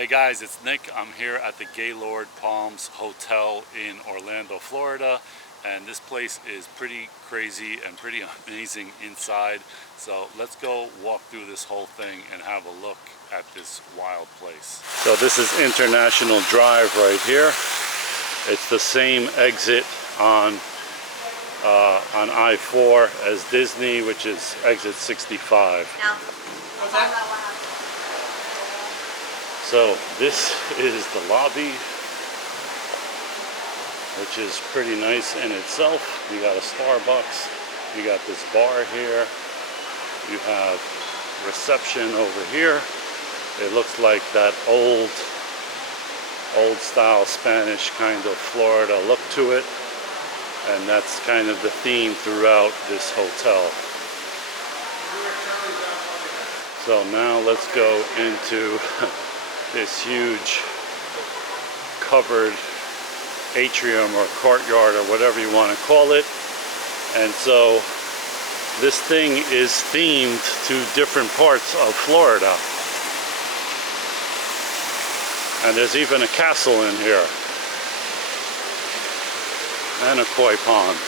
Hey guys, it's Nick. I'm here at the Gaylord Palms Hotel in Orlando, Florida, and this place is pretty crazy and pretty amazing inside. So let's go walk through this whole thing and have a look at this wild place. So this is International Drive right here. It's the same exit on I-4 as Disney, which is exit 65. What's that? So this is the lobby, which is pretty nice in itself. You got a Starbucks, you got this bar here, you have reception over here. It looks like that old style Spanish kind of Florida look to it, and that's kind of the theme throughout this hotel. So now let's go into this huge covered atrium or courtyard or whatever you want to call it. And so this thing is themed to different parts of Florida. And there's even a castle in here and a koi pond.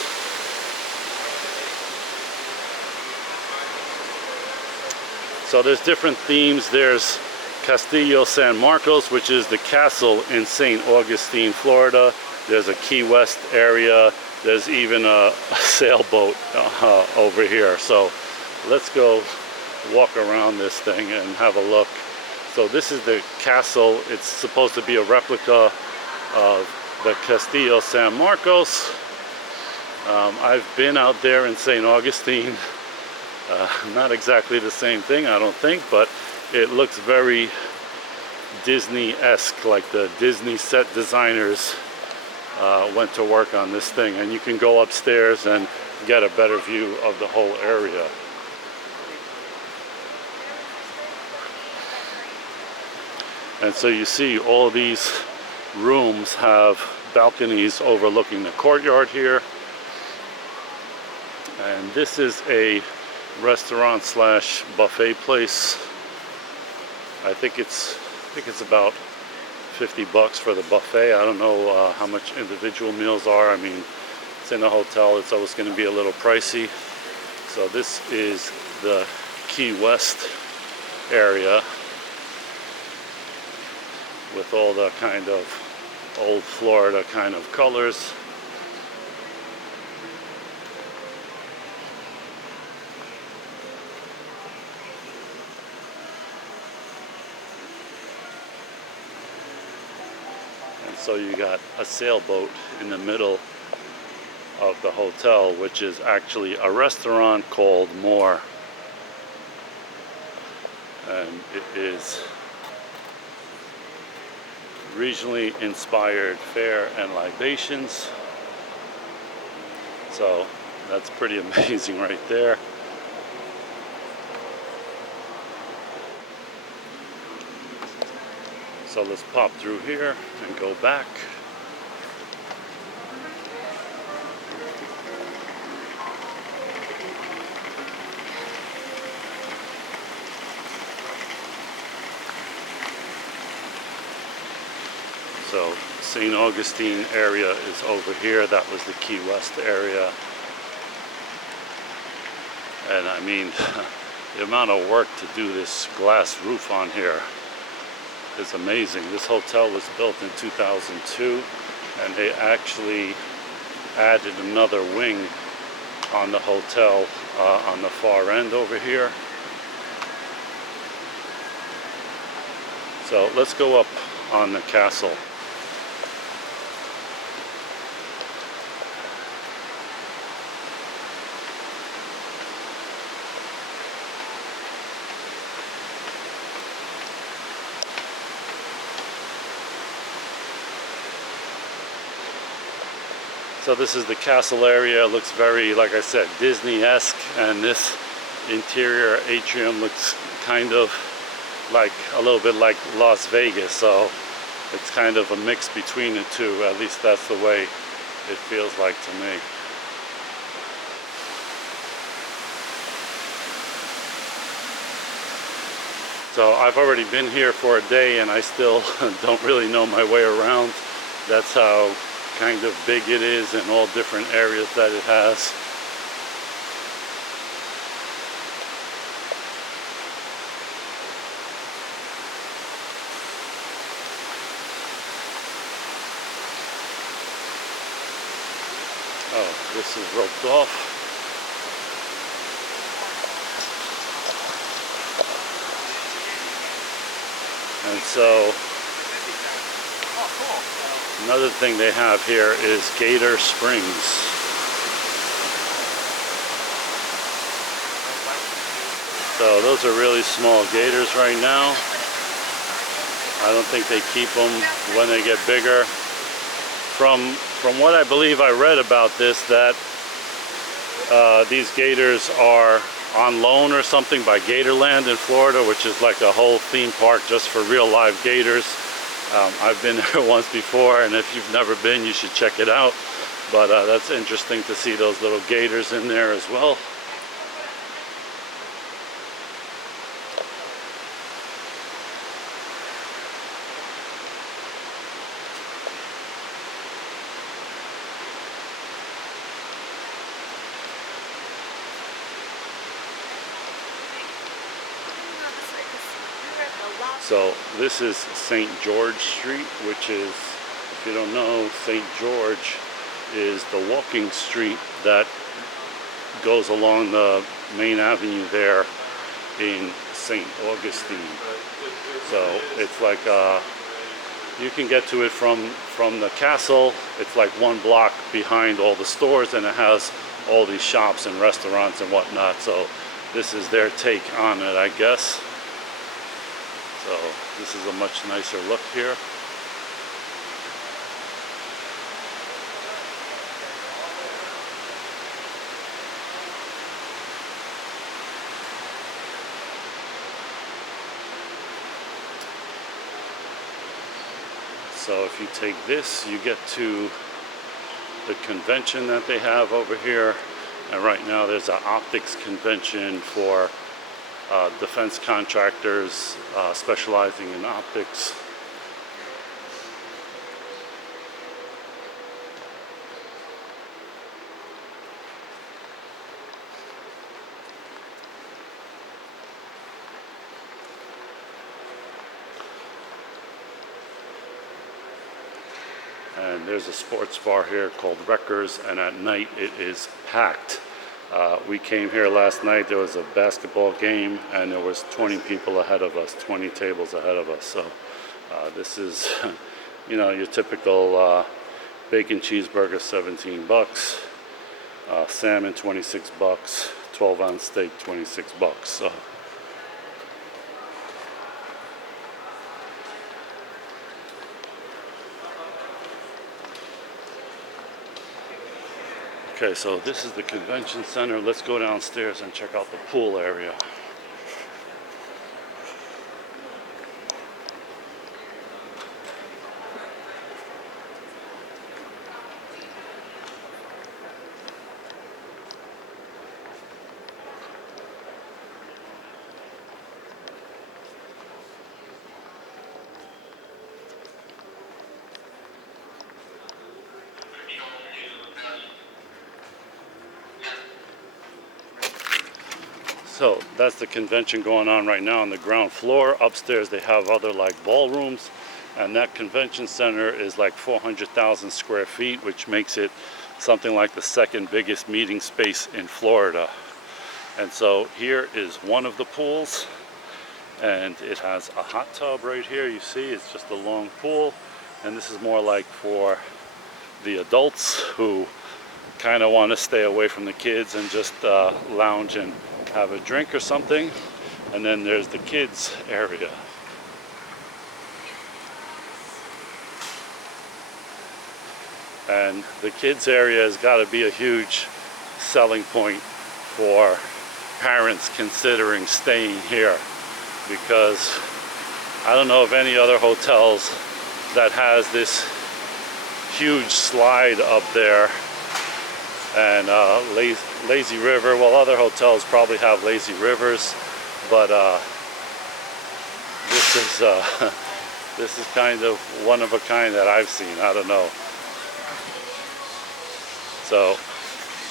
So there's different themes. There's Castillo San Marcos, which is the castle in St. Augustine, Florida. There's a Key West area. There's even a sailboat over here. So let's go walk around this thing and have a look. So this is the castle. It's supposed to be a replica of the Castillo San Marcos. I've been out there in St. Augustine. Not exactly the same thing, I don't think, but it looks very Disney-esque, like the Disney set designers went to work on this thing. And you can go upstairs and get a better view of the whole area. And so you see all these rooms have balconies overlooking the courtyard here. And this is a restaurant slash buffet place. I think it's about 50 bucks for the buffet. I don't know how much individual meals are. I mean, it's in a hotel, it's always going to be a little pricey. So this is the Key West area with all the kind of old Florida kind of colors. So you got a sailboat in the middle of the hotel, which is actually a restaurant called Moor. And it is regionally inspired fare and libations. So that's pretty amazing right there. So let's pop through here and go back. So St. Augustine area is over here. That was the Key West area. And I mean, the amount of work to do this glass roof on here is amazing. This hotel was built in 2002, and they actually added another wing on the hotel on the far end over here. So let's go up on the castle. So this is the castle area. It looks very, like I said, Disney-esque, and this interior atrium looks kind of like a little bit like Las Vegas. So it's kind of a mix between the two. At least that's the way it feels like to me. So I've already been here for a day and I still don't really know my way around. That's how kind of big it is and all different areas that it has. Oh, this is roped off. And so another thing they have here is Gator Springs. So those are really small gators right now. I don't think they keep them when they get bigger. From what I believe I read about this, that these gators are on loan or something by Gatorland in Florida, which is like a whole theme park just for real live gators. I've been there once before, and if you've never been, you should check it out. But that's interesting to see those little gators in there as well. So this is St. George Street, which is, if you don't know, St. George is the walking street that goes along the main avenue there in St. Augustine. So it's like you can get to it from the castle. It's like one block behind all the stores, and it has all these shops and restaurants and whatnot. So this is their take on it, I guess. So this is a much nicer look here. So if you take this, you get to the convention that they have over here. And right now there's an optics convention for defense contractors specializing in optics. And there's a sports bar here called Wreckers, and at night it is packed. We came here last night, there was a basketball game, and there was 20 people ahead of us, 20 tables ahead of us. So this is, you know, your typical bacon cheeseburger, 17 bucks, salmon, 26 bucks, 12-ounce steak, 26 bucks. So okay, so this is the convention center. Let's go downstairs and check out the pool area. So that's the convention going on right now on the ground floor. Upstairs they have other like ballrooms, and that convention center is like 400,000 square feet, which makes it something like the second biggest meeting space in Florida. And so here is one of the pools, and it has a hot tub right here. You see, it's just a long pool, and this is more like for the adults who kind of want to stay away from the kids and just lounge and have a drink or something. And then there's the kids area. And the kids area has got to be a huge selling point for parents considering staying here, because I don't know of any other hotels that has this huge slide up there. And lazy river, well, other hotels probably have lazy rivers, but This is this is kind of one of a kind that I've seen. I don't know. So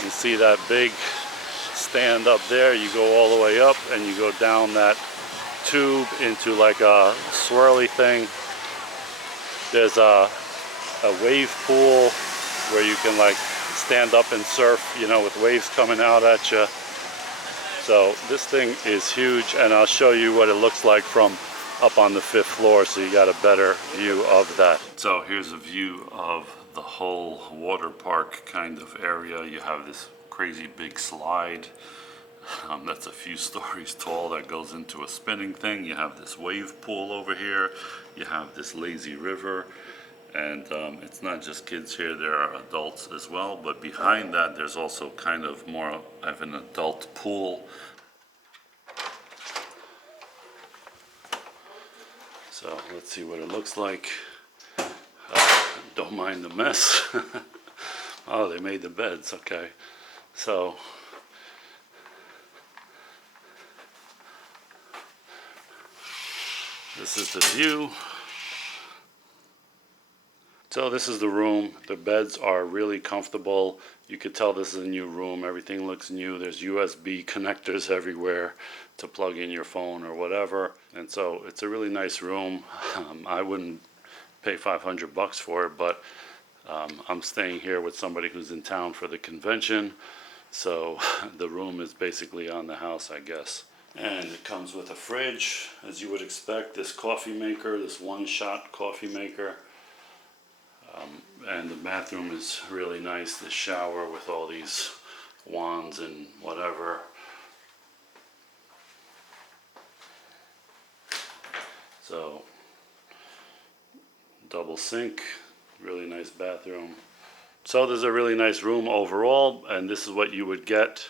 you see that big stand up there. You go all the way up and you go down that tube into like a swirly thing. There's a wave pool where you can like stand up and surf, you know, with waves coming out at you. So this thing is huge, and I'll show you what it looks like from up on the 5th floor so you got a better view of that. So here's a view of the whole water park kind of area. You have this crazy big slide that's a few stories tall that goes into a spinning thing. You have this wave pool over here. You have this lazy river. And it's not just kids here, there are adults as well, but behind that there's also kind of more of an adult pool. So let's see what it looks like. Don't mind the mess. Oh, they made the beds, okay. So this is the view. So this is the room. The beds are really comfortable. You could tell this is a new room. Everything looks new. There's USB connectors everywhere to plug in your phone or whatever. And so it's a really nice room. I wouldn't pay $500 for it, but I'm staying here with somebody who's in town for the convention. So the room is basically on the house, I guess. And it comes with a fridge, as you would expect. This coffee maker, this one-shot coffee maker. And the bathroom is really nice. The shower with all these wands and whatever. So, double sink, really nice bathroom. So there's a really nice room overall, and this is what you would get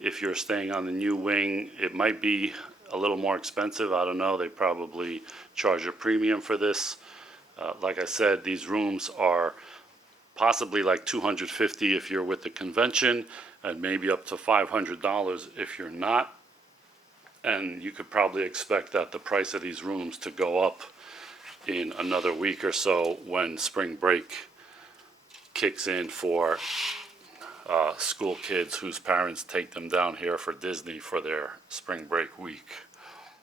if you're staying on the new wing. It might be a little more expensive, I don't know. They probably charge a premium for this. Like I said, these rooms are possibly like $250 if you're with the convention, and maybe up to $500 if you're not. And you could probably expect that the price of these rooms to go up in another week or so when spring break kicks in for school kids whose parents take them down here for Disney for their spring break week.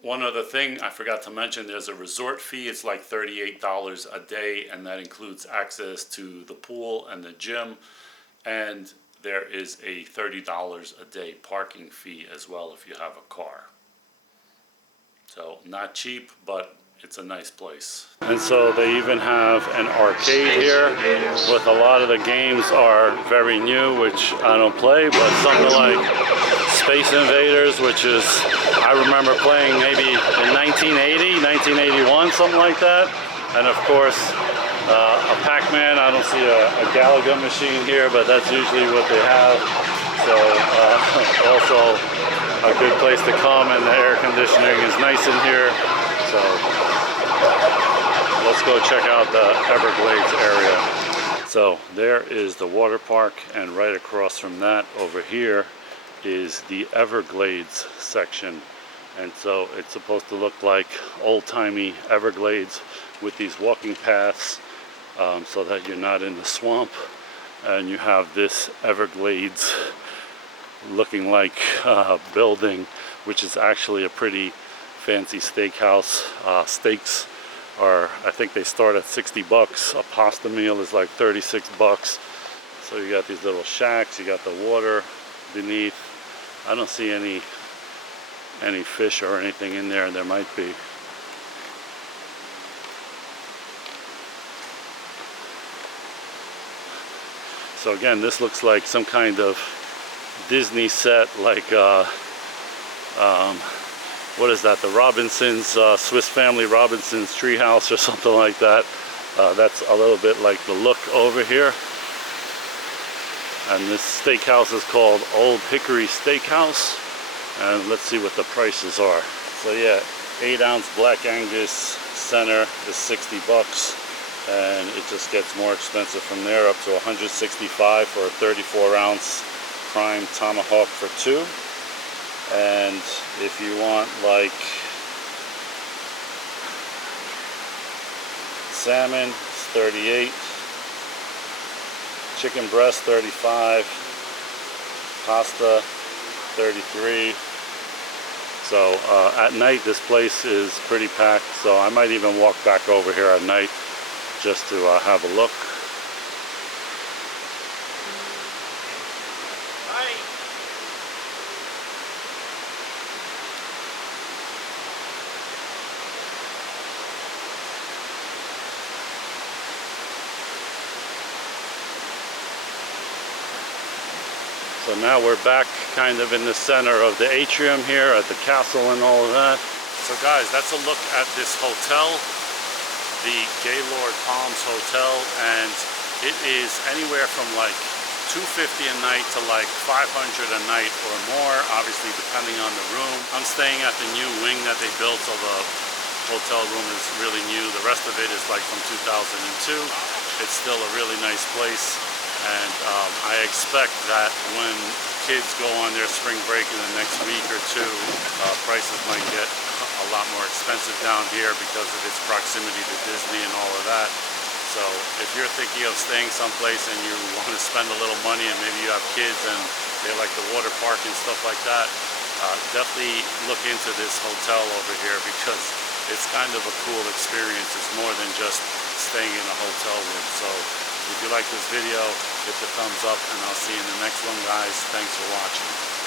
One other thing I forgot to mention, there's a resort fee. It's like $38 a day, and that includes access to the pool and the gym. And there is a $30 a day parking fee as well if you have a car. So not cheap, but it's a nice place. And so they even have an arcade here with a lot of the games are very new, which I don't play, but something like Space Invaders, which is, I remember playing maybe in 1980, 1981, something like that. And of course, a Pac-Man. I don't see a Galaga machine here, but that's usually what they have. So also a good place to come, and the air conditioning is nice in here. So let's go check out the Everglades area. So there is the water park, and right across from that over here is the Everglades section. And so it's supposed to look like old-timey Everglades with these walking paths so that you're not in the swamp. And you have this Everglades looking like building, which is actually a pretty fancy steakhouse. Steaks are, I think they start at $60. A pasta meal is like $36. So you got these little shacks, you got the water beneath. I don't see any fish or anything in there, and there might be. So again, this looks like some kind of Disney set, like what is that, the Robinsons, Swiss Family Robinsons treehouse or something like that. That's a little bit like the look over here. And this steakhouse is called Old Hickory Steakhouse. And let's see what the prices are. So yeah, 8-ounce Black Angus center is $60. And it just gets more expensive from there, up to $165 for a 34-ounce prime tomahawk for 2. And if you want like salmon is 38. Chicken breast 35. Pasta 33. So at night this place is pretty packed, so I might even walk back over here at night just to have a look. So now we're back kind of in the center of the atrium here at the castle and all of that. So guys, that's a look at this hotel, the Gaylord Palms Hotel, and it is anywhere from like $250 a night to like $500 a night or more, obviously depending on the room. I'm staying at the new wing that they built, so the hotel room is really new. The rest of it is like from 2002. It's still a really nice place. And I expect that when kids go on their spring break in the next week or two, prices might get a lot more expensive down here because of its proximity to Disney and all of that. So if you're thinking of staying someplace and you want to spend a little money and maybe you have kids and they like the water park and stuff like that, definitely look into this hotel over here because it's kind of a cool experience. It's more than just staying in a hotel room. So if you like this video, hit the thumbs up and I'll see you in the next one, guys. Thanks for watching.